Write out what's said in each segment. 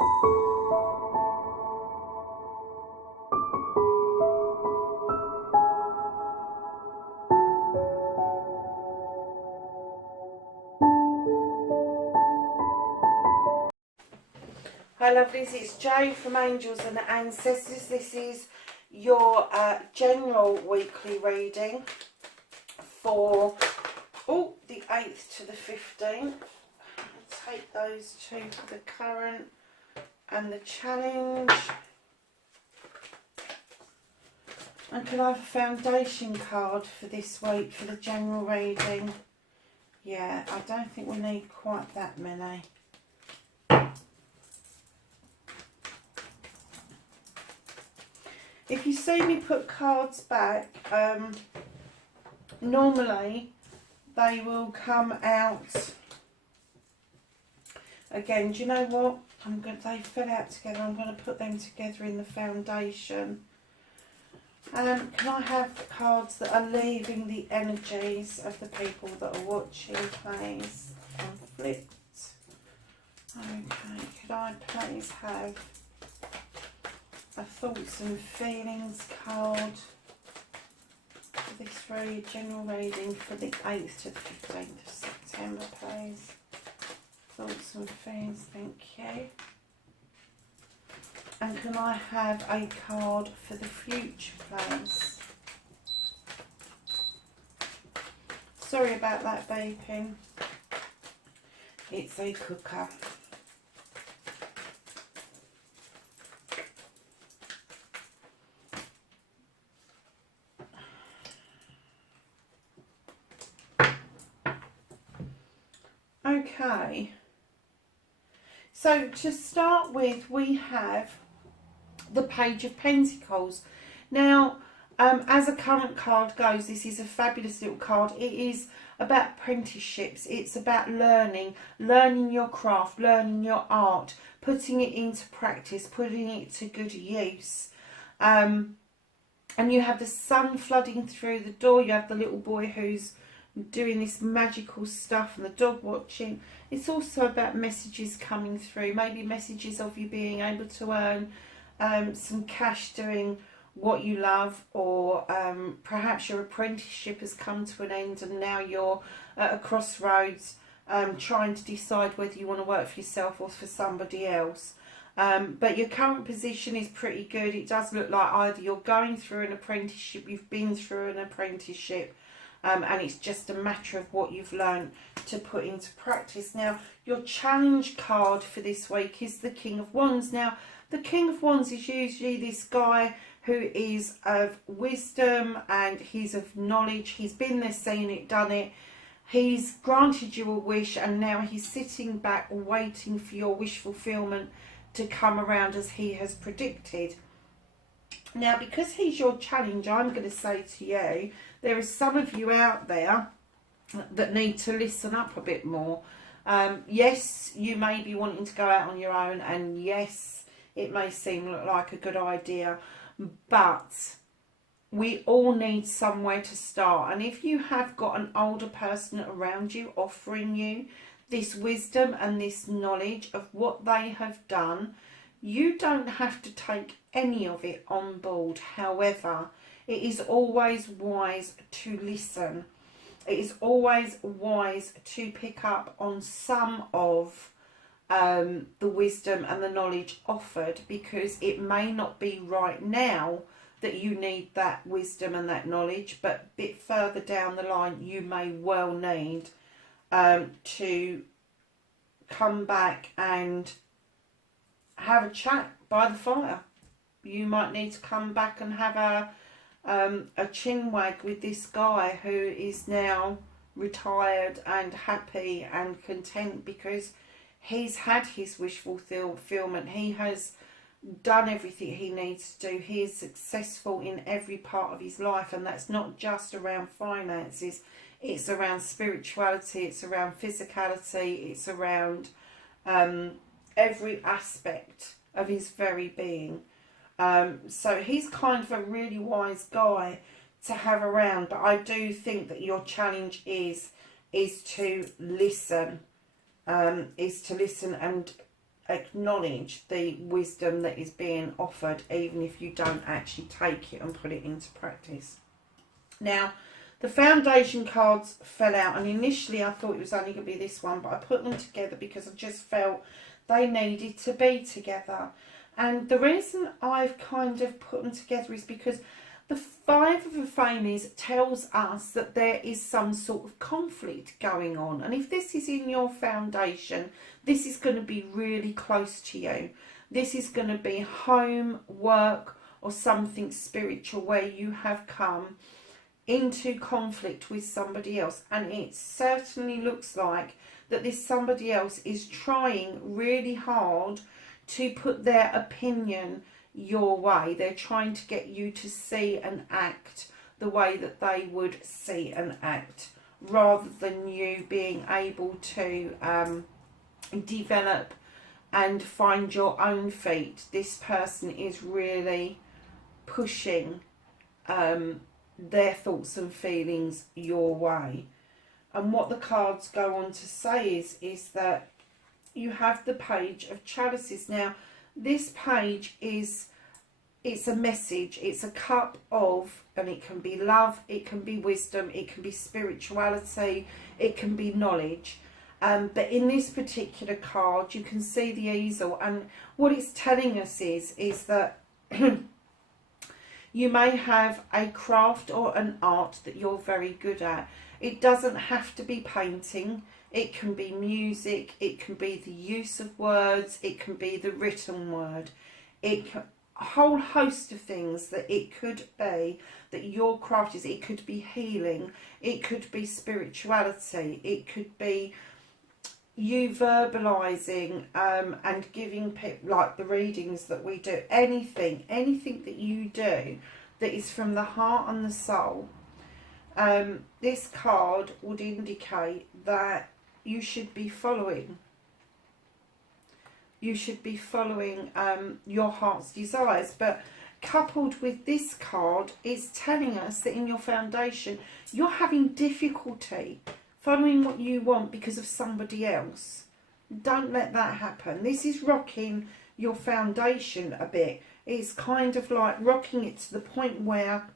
Hi lovelies, it's Jo from Angels and Ancestors. This is your general weekly reading for the 8th to the 15th. I'll take those two for the current and the challenge. And can I have a foundation card for this week for the general reading? Yeah, I don't think we need quite that many. If you see me put cards back, normally they will come out again. Do you know what? They fell out together. I'm going to put them together in the foundation. Can I have the cards that are leaving the energies of the people that are watching, please? Conflict. Okay, could I please have a thoughts and feelings card for this very general reading for the 8th to the 15th of September, please? Thoughts and feelings, thank you. And can I have a card for the future, please? Sorry about that beeping. It's a cooker. Okay, so to start with, we have the Page of Pentacles. Now, as a current card goes, this is a fabulous little card. It is about apprenticeships. It's about learning your craft, learning your art, putting it into practice, putting it to good use. And you have the sun flooding through the door. You have the little boy who's doing this magical stuff and the dog watching. It's also about messages coming through, maybe messages of you being able to earn some cash doing what you love, or perhaps your apprenticeship has come to an end and now you're at a crossroads trying to decide whether you want to work for yourself or for somebody else. But your current position is pretty good. It does look like either you're going through an apprenticeship, you've been through an apprenticeship, and it's just a matter of what you've learned to put into practice. Now, your challenge card for this week is the King of Wands. Now, the King of Wands is usually this guy who is of wisdom and he's of knowledge. He's been there, seen it, done it. He's granted you a wish and now he's sitting back waiting for your wish fulfillment to come around as he has predicted. Now, because he's your challenge, I'm going to say to you, there are some of you out there that need to listen up a bit more. Yes, you may be wanting to go out on your own, and yes, it may seem like a good idea, but we all need somewhere to start. And if you have got an older person around you offering you this wisdom and this knowledge of what they have done, you don't have to take any of it on board. However, it is always wise to listen. It is always wise to pick up on some of the wisdom and the knowledge offered, because it may not be right now that you need that wisdom and that knowledge, but a bit further down the line you may well need to come back and have a chat by the fire. You might need to come back and have a chinwag with this guy who is now retired and happy and content because he's had his wish fulfillment. He has done everything he needs to do. He is successful in every part of his life, and that's not just around finances. It's around spirituality, it's around physicality, it's around every aspect of his very being. So he's kind of a really wise guy to have around, but I do think that your challenge is to listen, and acknowledge the wisdom that is being offered, even if you don't actually take it and put it into practice. Now, the foundation cards fell out, and initially I thought it was only going to be this one, but I put them together because I just felt they needed to be together. And the reason I've kind of put them together is because the Five of Famies tells us that there is some sort of conflict going on. And if this is in your foundation, this is going to be really close to you. This is going to be home, work, or something spiritual where you have come into conflict with somebody else. And it certainly looks like that this somebody else is trying really hard to put their opinion your way. They're trying to get you to see and act the way that they would see and act, rather than you being able to develop and find your own feet. This person is really pushing their thoughts and feelings your way. And what the cards go on to say is that you have the Page of Chalices. Now, this page it's a message, it's a cup of, and it can be love, it can be wisdom, it can be spirituality, it can be knowledge. But in this particular card, you can see the easel, and what it's telling us is that you may have a craft or an art that you're very good at. It doesn't have to be painting. It can be music, it can be the use of words, it can be the written word. A whole host of things that it could be that your craft is. It could be healing, it could be spirituality, it could be you verbalising and giving people, like the readings that we do, anything that you do that is from the heart and the soul. This card would indicate that you should be following your heart's desires. But coupled with this card, it's telling us that in your foundation you're having difficulty following what you want because of somebody else. Don't let that happen. This is rocking your foundation a bit. It's kind of like rocking it to the point where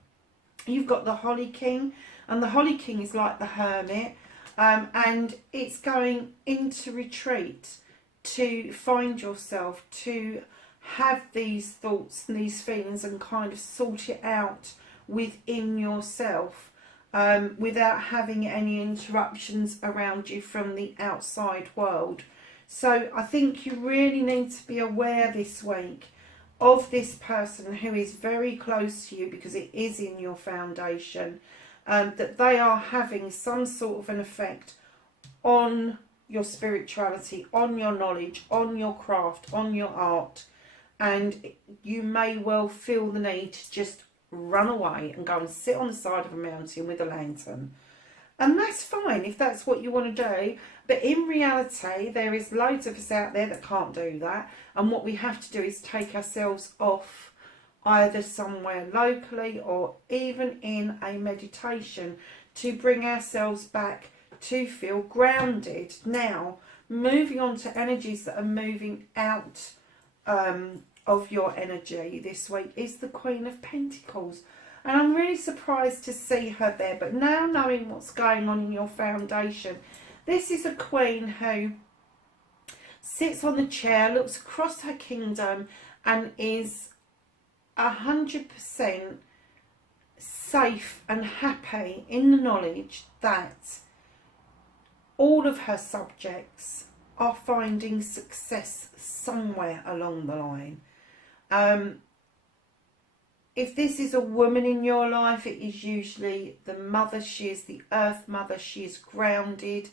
you've got the Holly King, and the Holly King is like the Hermit, and it's going into retreat to find yourself, to have these thoughts and these feelings and kind of sort it out within yourself, without having any interruptions around you from the outside world. So I think you really need to be aware this week of this person who is very close to you, because it is in your foundation, that they are having some sort of an effect on your spirituality, on your knowledge, on your craft, on your art. And you may well feel the need to just run away and go and sit on the side of a mountain with a lantern. And that's fine if that's what you want to do. But in reality, there is loads of us out there that can't do that. And what we have to do is take ourselves off, either somewhere locally or even in a meditation, to bring ourselves back to feel grounded. Now, moving on to energies that are moving out of your energy this week is the Queen of Pentacles. And I'm really surprised to see her there. But now, knowing what's going on in your foundation, this is a queen who sits on the chair, looks across her kingdom, and is 100% safe and happy in the knowledge that all of her subjects are finding success somewhere along the line. If this is a woman in your life, it is usually the mother. She is the earth mother. She is grounded.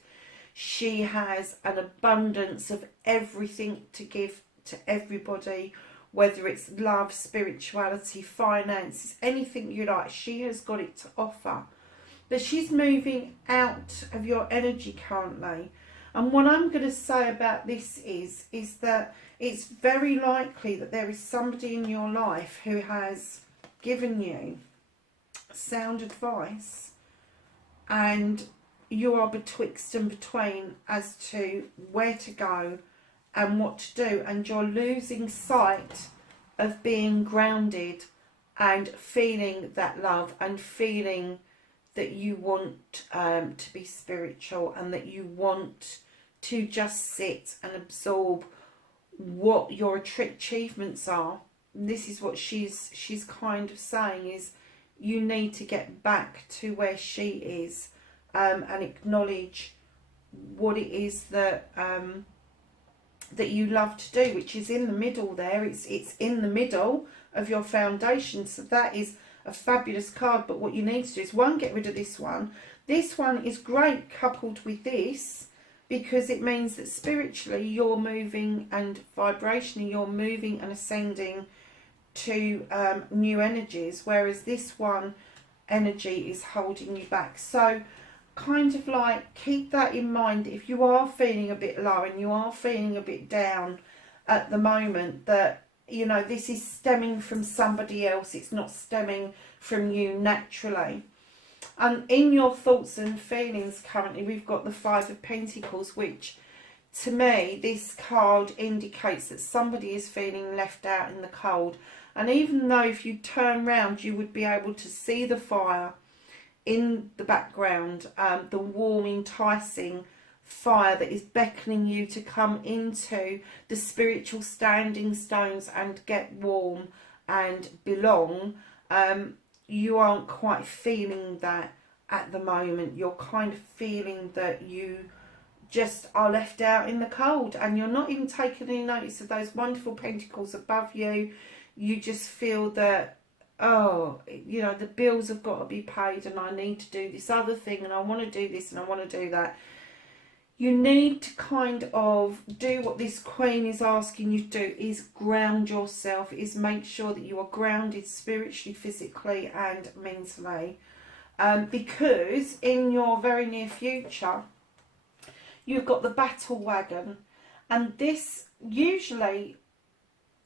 She has an abundance of everything to give to everybody, whether it's love, spirituality, finances, anything you like. She has got it to offer. But she's moving out of your energy currently. And what I'm going to say about this is that it's very likely that there is somebody in your life who has given you sound advice, and you are betwixt and between as to where to go and what to do, and you're losing sight of being grounded and feeling that love and feeling that you want to be spiritual, and that you want to just sit and absorb what your achievements are. And this is what she's kind of saying, is you need to get back to where she is, and acknowledge what it is that that you love to do, which is in the middle there. It's in the middle of your foundation. So that is a fabulous card. But what you need to do is, one, get rid of this one. This one is great coupled with this, because it means that spiritually you're moving, and vibrationally you're moving and ascending to new energies, whereas this one energy is holding you back. So kind of like keep that in mind. If you are feeling a bit low and you are feeling a bit down at the moment, that, you know, this is stemming from somebody else. It's not stemming from you naturally. And in your thoughts and feelings currently, we've got the Five of Pentacles, which to me, this card indicates that somebody is feeling left out in the cold. And even though if you turn round, you would be able to see the fire in the background, the warm, enticing fire that is beckoning you to come into the spiritual standing stones and get warm and belong, you aren't quite feeling that at the moment. You're kind of feeling that you just are left out in the cold, and you're not even taking any notice of those wonderful pentacles above you. You just feel that, oh, you know, the bills have got to be paid, and I need to do this other thing, and I want to do this and I want to do that. You need to kind of do what this Queen is asking you to do, is ground yourself, is make sure that you are grounded spiritually, physically and mentally. Because in your very near future, you've got the battle wagon, and this, usually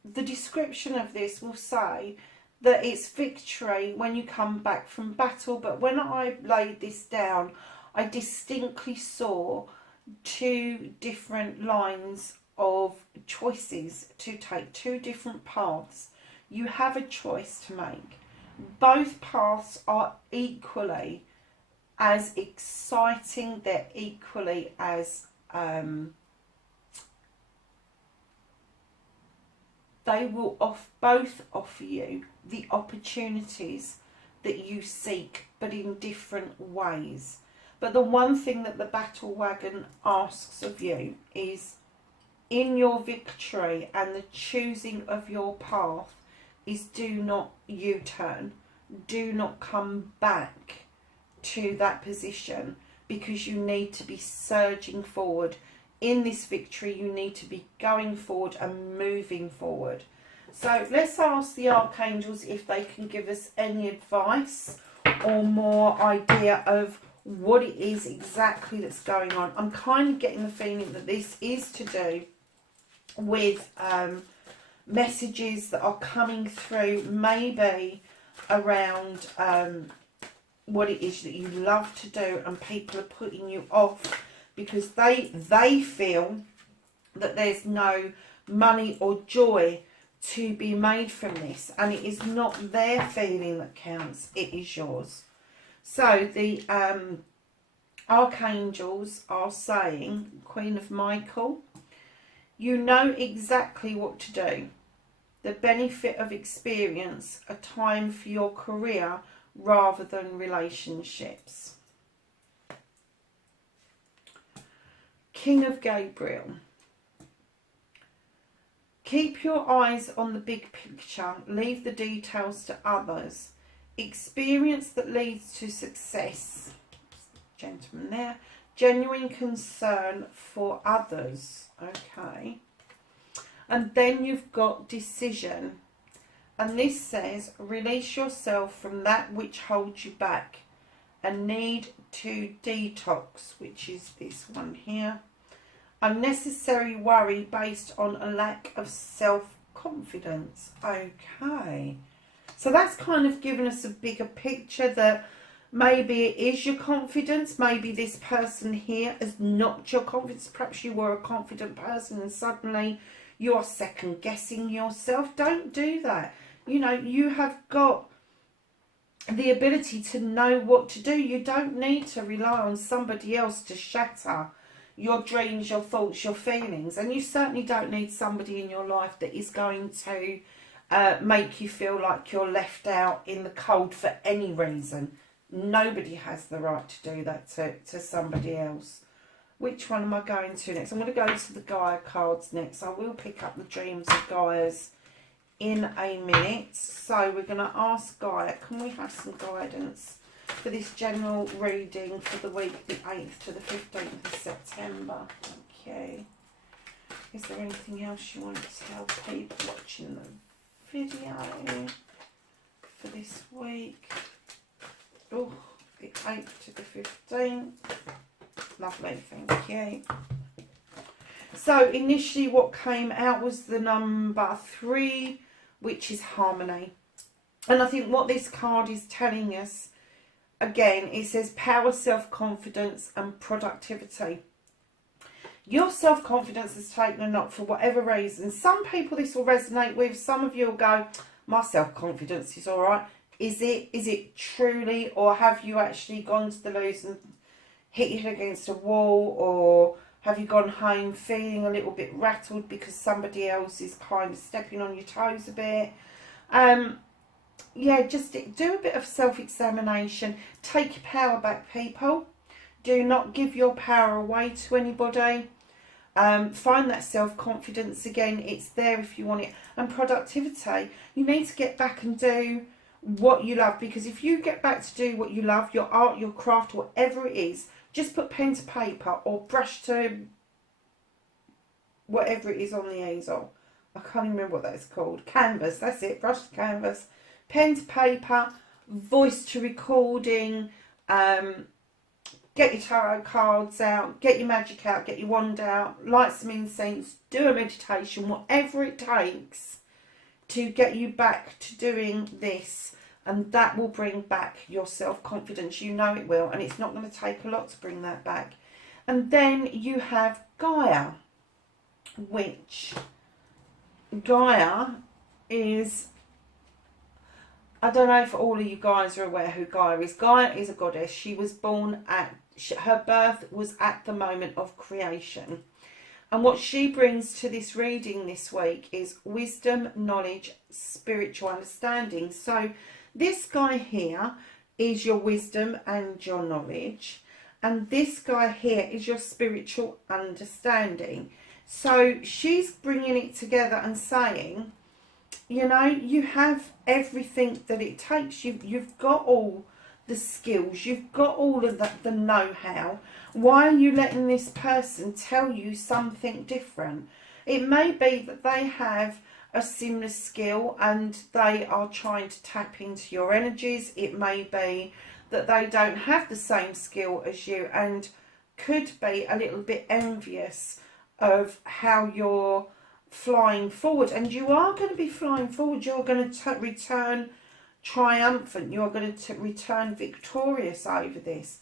the description of this will say that it's victory when you come back from battle. But when I laid this down, I distinctly saw two different lines of choices to take, two different paths. You have a choice to make. Both paths are equally as exciting, they're equally as they will both offer you the opportunities that you seek, but in different ways. But the one thing that the battle wagon asks of you is, in your victory and the choosing of your path, is do not U-turn. Do not come back to that position, because you need to be surging forward. In this victory, you need to be going forward and moving forward. So let's ask the archangels if they can give us any advice or more idea of what it is exactly that's going on. I'm kind of getting the feeling that this is to do with messages that are coming through, maybe around what it is that you love to do, and people are putting you off because they feel that there's no money or joy to be made from this, and it is not their feeling that counts, it is yours. So the archangels are saying, Queen of Michael, you know exactly what to do. The benefit of experience, a time for your career rather than relationships. King of Gabriel, keep your eyes on the big picture, leave the details to others. Experience that leads to success. Gentleman there. Genuine concern for others. Okay. And then you've got decision. And this says, release yourself from that which holds you back. A need to detox, which is this one here. Unnecessary worry based on a lack of self-confidence. Okay. So that's kind of given us a bigger picture that Maybe it is your confidence. Maybe this person here has knocked your confidence. Perhaps you were a confident person and suddenly you are second guessing yourself. Don't do that. You know, you have got the ability to know what to do. You don't need to rely on somebody else to shatter your dreams, your thoughts, your feelings. And you certainly don't need somebody in your life that is going to make you feel like you're left out in the cold for any reason. Nobody has the right to do that to somebody else. Which one am I going to next? I'm going to go to the Gaia cards next. I will pick up the dreams of Gaia's in a minute. So we're going to ask Gaia, can we have some guidance for this general reading for the week the 8th to the 15th of September? Thank you. Is there anything else you want to tell people watching the video for this week? Oh, the 8th to the 15th. Lovely, thank you. So initially what came out was the number 3, which is harmony. And I think what this card is telling us, again, it says power, self-confidence and productivity. Your self-confidence has taken a knock for whatever reason. Some people this will resonate with. Some of you will go, my self-confidence is all right. Is it truly, or have you actually gone to the loo and hit your head against a wall, or have you gone home feeling a little bit rattled because somebody else is kind of stepping on your toes a bit? Yeah, just do a bit of self-examination. Take your power back, people. Do not give your power away to anybody. Find that self-confidence again. It's there if you want it. And productivity, you need to get back and do what you love, because if you get back to do what you love, your art, your craft, whatever it is, just put pen to paper or brush to whatever it is on the easel. I can't even remember what that's called. Canvas, that's it. Brush to canvas, pen to paper, voice to recording. Get your tarot cards out, get your magic out, get your wand out, light some incense, do a meditation, whatever it takes to get you back to doing this, and that will bring back your self-confidence. You know it will, and it's not going to take a lot to bring that back. And then you have Gaia, which Gaia is, I don't know if all of you guys are aware who Gaia is. Gaia is a goddess. She was born at, her birth was at the moment of creation. And what she brings to this reading this week is wisdom, knowledge, spiritual understanding. So this guy here is your wisdom and your knowledge. And this guy here is your spiritual understanding. So she's bringing it together and saying, you know, you have everything that it takes. You've got all the skills. You've got all of the know-how. Why are you letting this person tell you something different? It may be that they have a similar skill and they are trying to tap into your energies. It may be that they don't have the same skill as you and could be a little bit envious of how you're flying forward. And you are going to be flying forward. You're going to return triumphant. You're going to return victorious over this.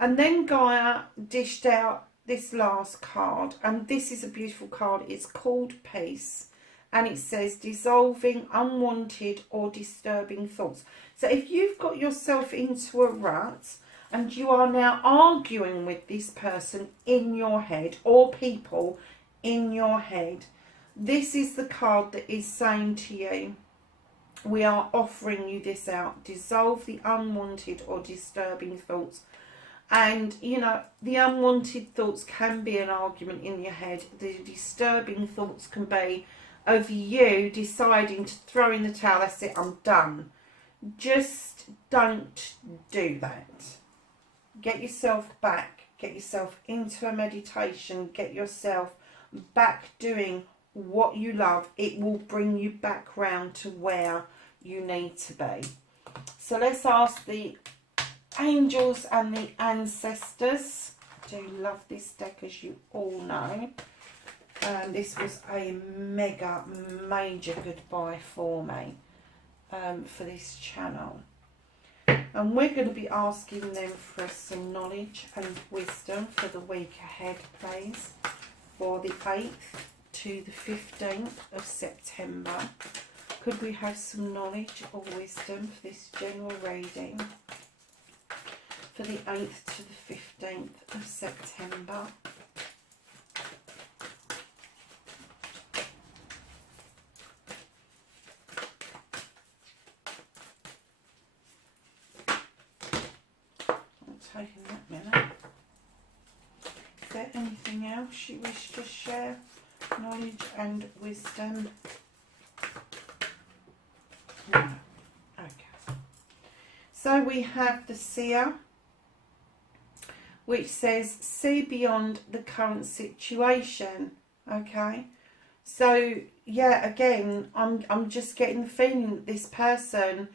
And then Gaia dished out this last card, and this is a beautiful card. It's called Peace, and it says dissolving unwanted or disturbing thoughts. So if you've got yourself into a rut and you are now arguing with this person in your head or people in your head, this is the card that is saying to you, we are offering you this out. Dissolve the unwanted or disturbing thoughts. And, you know, the unwanted thoughts can be an argument in your head. The disturbing thoughts can be of you deciding to throw in the towel. That's it, I'm done. Just don't do that. Get yourself back. Get yourself into a meditation. Get yourself back doing what you love. It will bring you back round to where you need to be. So let's ask the angels and the ancestors. I do love this deck, as you all know. And this was a major goodbye for me, for this channel. And we're going to be asking them for some knowledge and wisdom for the week ahead, please. For the 8th to the 15th of September. Could we have some knowledge or wisdom for this general reading? For the 8th to the 15th of September. Taking that minute. Is there anything else you wish to share? Knowledge and wisdom? No. Okay. So we have the seer, which says, see beyond the current situation. Okay. So yeah, again, I'm just getting the feeling that this person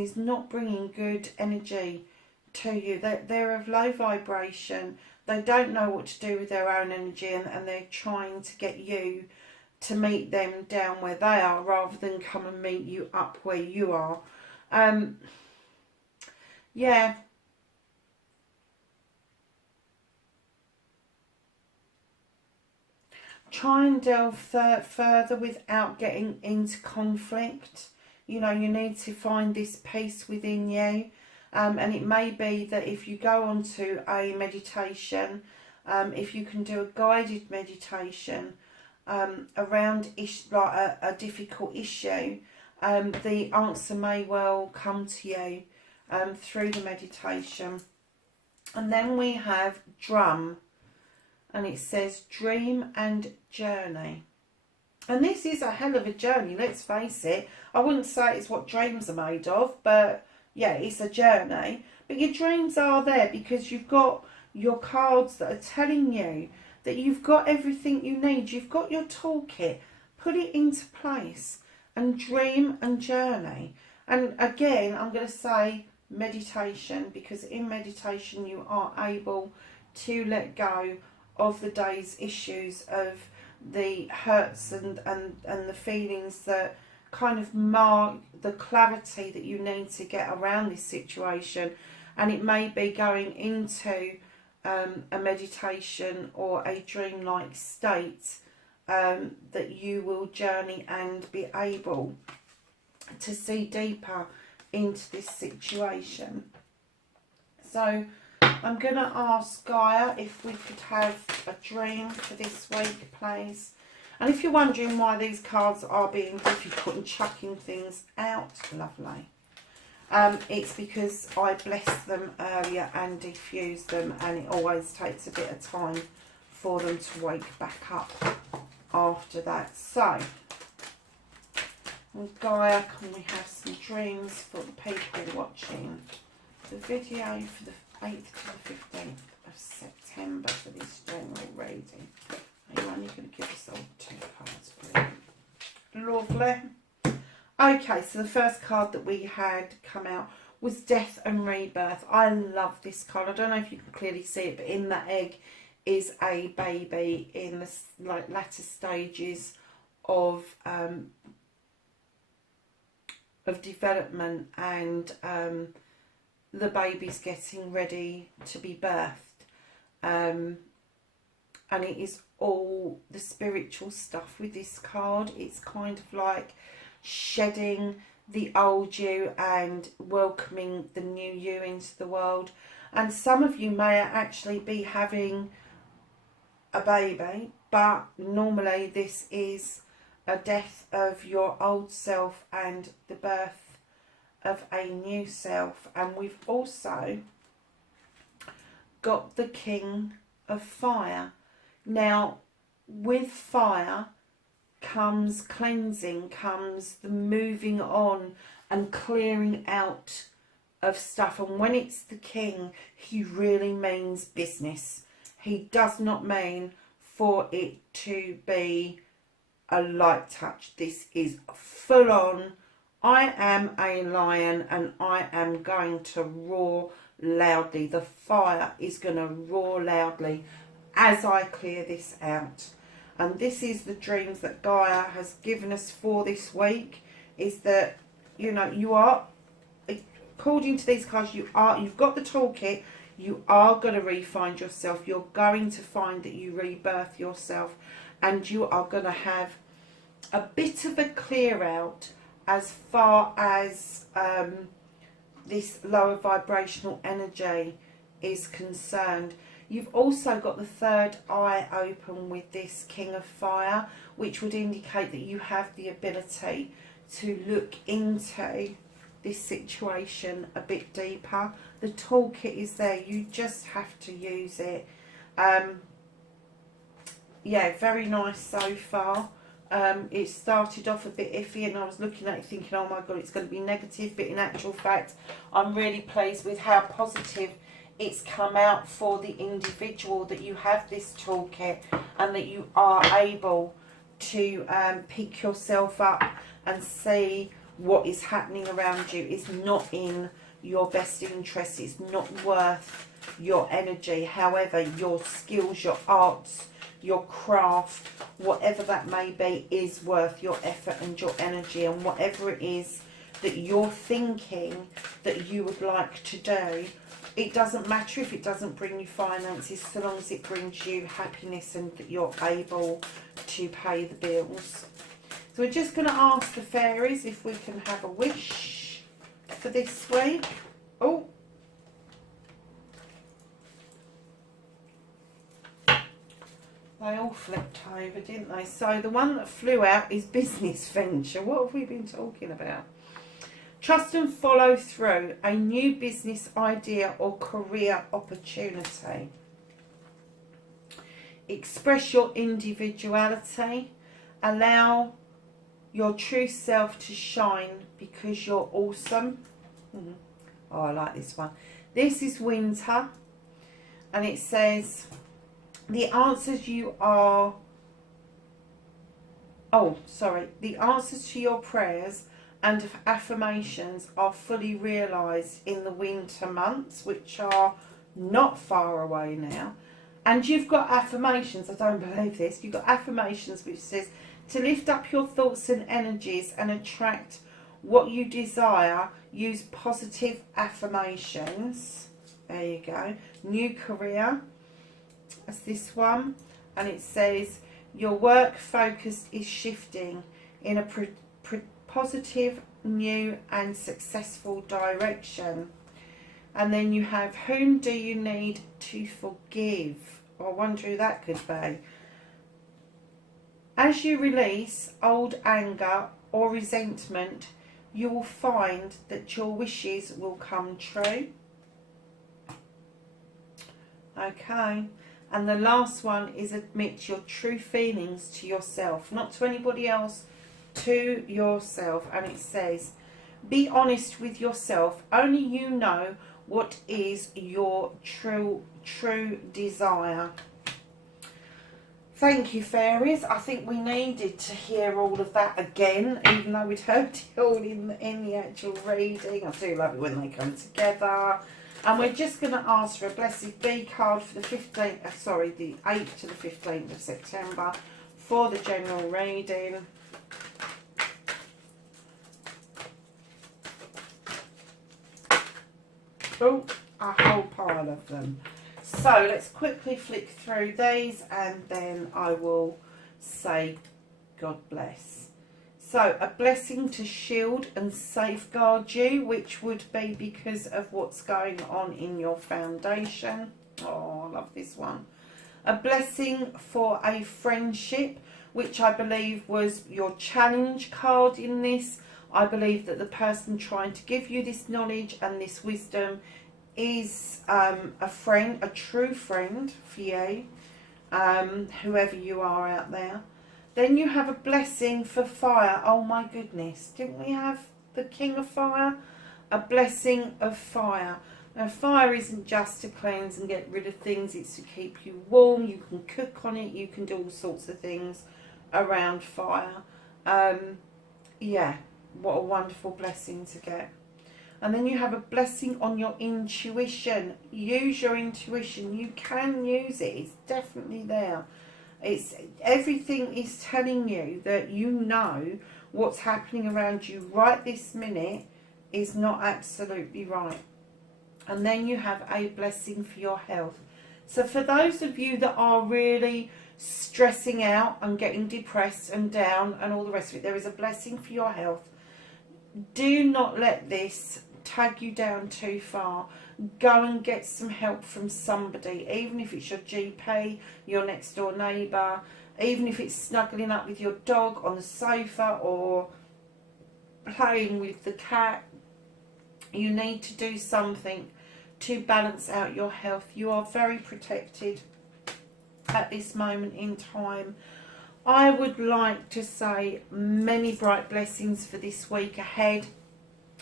is not bringing good energy to you. They're of low vibration. They don't know what to do with their own energy, and they're trying to get you to meet them down where they are rather than come and meet you up where you are. Yeah. Try and delve further without getting into conflict. You know, you need to find this peace within you. And it may be that if you go on to a meditation, if you can do a guided meditation around like a difficult issue, the answer may well come to you through the meditation. And then we have drum, and it says dream and journey. And this is a hell of a journey, let's face it. I wouldn't say it's what dreams are made of, but yeah, it's a journey. But your dreams are there because you've got your cards that are telling you that you've got everything you need. You've got your toolkit. Put it into place and dream and journey. And again, I'm going to say meditation, because in meditation you are able to let go of the day's issues, of the hurts and the feelings that kind of mark the clarity that you need to get around this situation. And it may be going into a meditation or a dreamlike state that you will journey and be able to see deeper into this situation. So I'm going to ask Gaia if we could have a dream for this week, please. And if you're wondering why these cards are being difficult and chucking things out, lovely, it's because I blessed them earlier and diffused them, and it always takes a bit of time for them to wake back up after that. So, Gaia, can we have some dreams for the people watching the video for the 8th to the 15th of September for this general reading? Are you only going to give us all 2 cards, please? Lovely. Okay, so the first card that we had come out was Death and Rebirth. I love this card. I don't know if you can clearly see it, but in that egg is a baby in the latter stages of development, and the baby's getting ready to be birthed. And it is all the spiritual stuff with this card. It's kind of like shedding the old you and welcoming the new you into the world. And some of you may actually be having a baby, but normally this is a death of your old self and the birth of a new self. And we've also got the King of Fire. Now, with fire comes cleansing, comes the moving on and clearing out of stuff. And when it's the king, he really means business. He does not mean for it to be a light touch. This is full on. I am a lion and I am going to roar loudly. The fire is going to roar loudly as I clear this out. And this is the dreams that Gaia has given us for this week is that, you know, you are, according to these cards, you've got the toolkit, you are going to re-find yourself, you're going to find that you rebirth yourself, and you are going to have a bit of a clear out as far as this lower vibrational energy is concerned. You've also got the third eye open with this King of Fire, which would indicate that you have the ability to look into this situation a bit deeper. The toolkit is there, you just have to use it. Yeah, very nice so far. It started off a bit iffy and I was looking at it thinking, oh my god, it's going to be negative, but in actual fact I'm really pleased with how positive it's come out for the individual, that you have this toolkit and that you are able to pick yourself up and see what is happening around you is not in your best interest, it's not worth your energy. However, your skills, your arts, your craft, whatever that may be, is worth your effort and your energy. And whatever it is that you're thinking that you would like to do, it doesn't matter if it doesn't bring you finances, so long as it brings you happiness and that you're able to pay the bills. So we're just going to ask the fairies if we can have a wish for this week. Oh, they all flipped over, didn't they? So the one that flew out is business venture. What have we been talking about? Trust and follow through, a new business idea or career opportunity. Express your individuality. Allow your true self to shine because you're awesome. Oh, I like this one. This is winter, and it says the answers you are... Oh, sorry. The answers to your prayers and affirmations are fully realised in the winter months, which are not far away now. And you've got affirmations, I don't believe this, you've got affirmations which says to lift up your thoughts and energies and attract what you desire, use positive affirmations. There you go. New career, that's this one, and it says your work focus is shifting in a positive, new and successful direction. And then you have, whom do you need to forgive? I wonder who that could be. As you release old anger or resentment, you will find that your wishes will come true. Okay. And the last one is admit your true feelings to yourself, not to anybody else, to yourself. And it says, be honest with yourself. Only you know what is your true desire. Thank you, fairies. I think we needed to hear all of that again, even though we'd heard it all in the actual reading. I do love it when they come together. And we're just going to ask for a Blessed Be card for the 15th, the 8th to the 15th of September for the general reading. Oh, a whole pile of them. So let's quickly flick through these and then I will say God bless. So a blessing to shield and safeguard you, which would be because of what's going on in your foundation. Oh, I love this one. A blessing for a friendship, which I believe was your challenge card in this. I believe that the person trying to give you this knowledge and this wisdom is a friend, a true friend for you, whoever you are out there. Then you have a blessing for fire. Oh my goodness, didn't we have the King of Fire? A blessing of fire. Now, fire isn't just to cleanse and get rid of things, it's to keep you warm. You can cook on it, you can do all sorts of things around fire. Yeah, what a wonderful blessing to get. And then you have a blessing on your intuition. Use your intuition. You can use it. It's definitely there. Everything is telling you that you know what's happening around you right this minute is not absolutely right. And then you have a blessing for your health. So for those of you that are really stressing out and getting depressed and down and all the rest of it, there is a blessing for your health. Do not let this tag you down too far. Go and get some help from somebody, even if it's your GP, your next door neighbour, even if it's snuggling up with your dog on the sofa or playing with the cat. You need to do something to balance out your health. You are very protected at this moment in time. I would like to say many bright blessings for this week ahead,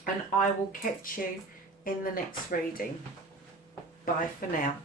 and I will catch you in the next reading. Bye for now.